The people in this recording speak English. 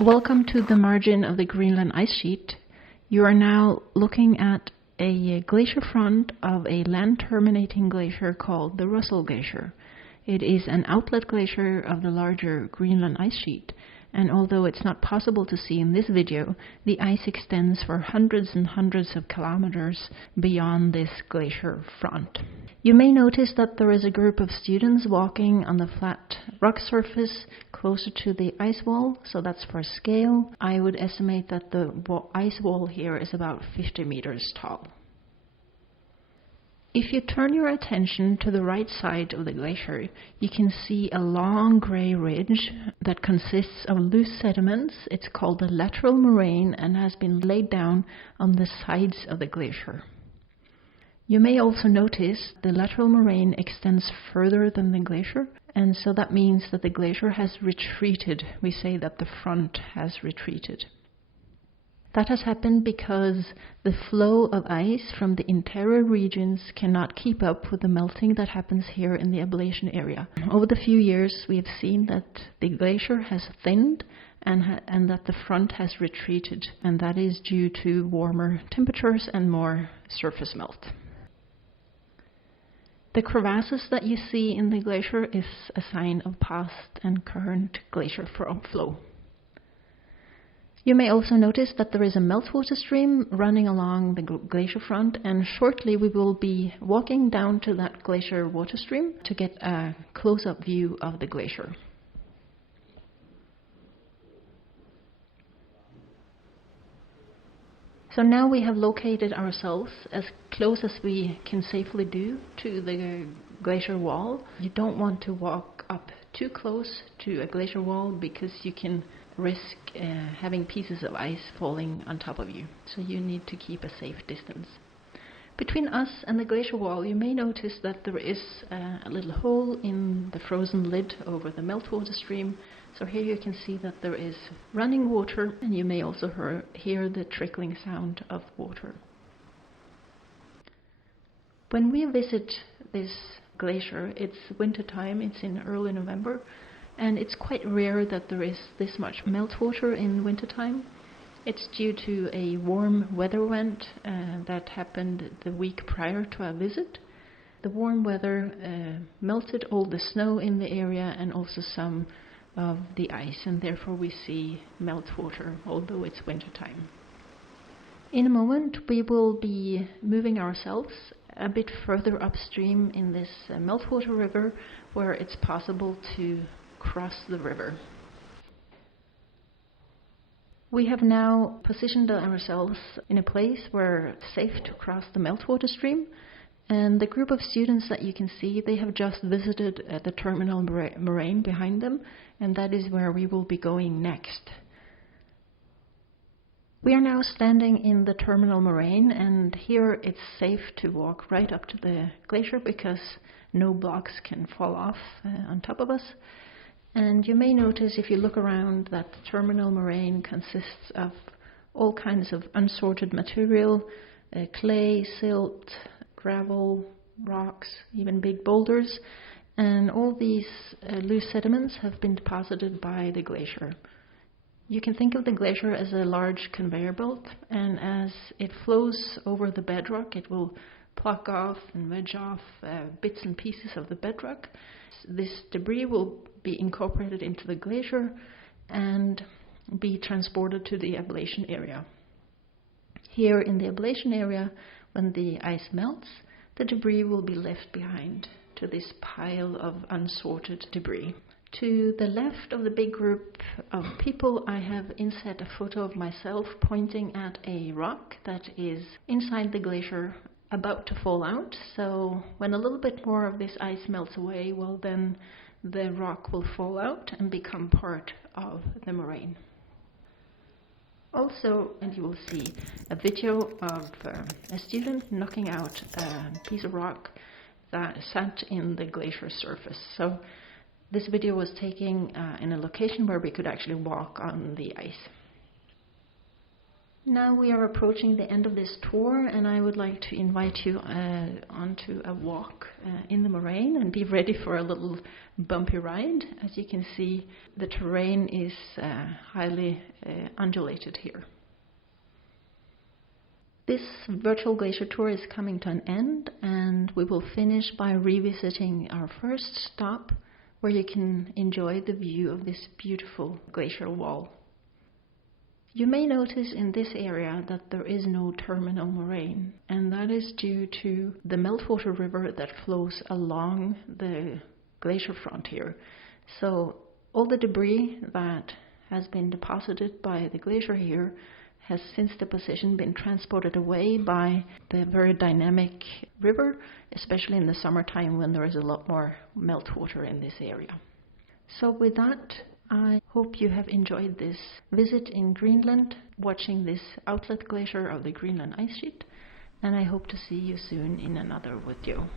Welcome to the margin of the Greenland ice sheet. You are now looking at a glacier front of a land-terminating glacier called the Russell Glacier. It is an outlet glacier of the larger Greenland ice sheet, and although it's not possible to see in this video, the ice extends for hundreds and hundreds of kilometers beyond this glacier front. You may notice that there is a group of students walking on the flat rock surface closer to the ice wall, so that's for scale. I would estimate that the ice wall here is about 50 meters tall. If you turn your attention to the right side of the glacier, you can see a long gray ridge that consists of loose sediments. It's called the lateral moraine and has been laid down on the sides of the glacier. You may also notice the lateral moraine extends further than the glacier, and so that means that the glacier has retreated. We say that the front has retreated. That has happened because the flow of ice from the interior regions cannot keep up with the melting that happens here in the ablation area. Over the few years, we have seen that the glacier has thinned and that the front has retreated, and that is due to warmer temperatures and more surface melt. The crevasses that you see in the glacier is a sign of past and current glacier flow. You may also notice that there is a meltwater stream running along the glacier front, and shortly we will be walking down to that glacier water stream to get a close-up view of the glacier. So now we have located ourselves as close as we can safely do to the glacier wall. You don't want to walk up too close to a glacier wall because you can risk having pieces of ice falling on top of you. So you need to keep a safe distance. Between us and the glacier wall, you may notice that there is a little hole in the frozen lid over the meltwater stream. So here you can see that there is running water, and you may also hear the trickling sound of water. When we visit this glacier, it's winter time, it's in early November, and it's quite rare that there is this much meltwater in wintertime. It's due to a warm weather event that happened the week prior to our visit. The warm weather melted all the snow in the area and also some of the ice, and therefore we see meltwater, although it's wintertime. In a moment we will be moving ourselves a bit further upstream in this meltwater river, where it's possible to cross the river. We have now positioned ourselves in a place where it's safe to cross the meltwater stream, and the group of students that you can see, they have just visited the terminal moraine behind them, and that is where we will be going next. We are now standing in the terminal moraine, and here it's safe to walk right up to the glacier because no blocks can fall off on top of us. And you may notice, if you look around, that the terminal moraine consists of all kinds of unsorted material, clay, silt, gravel, rocks, even big boulders, and all these loose sediments have been deposited by the glacier. You can think of the glacier as a large conveyor belt, and as it flows over the bedrock, it will pluck off and wedge off bits and pieces of the bedrock. This debris will be incorporated into the glacier and be transported to the ablation area. Here in the ablation area, when the ice melts, the debris will be left behind to this pile of unsorted debris. To the left of the big group of people, I have inset a photo of myself pointing at a rock that is inside the glacier, about to fall out. So when a little bit more of this ice melts away, well, then the rock will fall out and become part of the moraine. Also, and you will see a video of a student knocking out a piece of rock that sat in the glacier surface. So this video was taken in a location where we could actually walk on the ice. Now we are approaching the end of this tour, and I would like to invite you onto a walk in the moraine and be ready for a little bumpy ride. As you can see, the terrain is highly undulated here. This virtual glacier tour is coming to an end, and we will finish by revisiting our first stop, where you can enjoy the view of this beautiful glacial wall. You may notice in this area that there is no terminal moraine, and that is due to the meltwater river that flows along the glacier front here. So all the debris that has been deposited by the glacier here has since deposition been transported away by the very dynamic river, especially in the summertime when there is a lot more meltwater in this area. So with that, I hope you have enjoyed this visit in Greenland, watching this outlet glacier of the Greenland ice sheet, and I hope to see you soon in another video.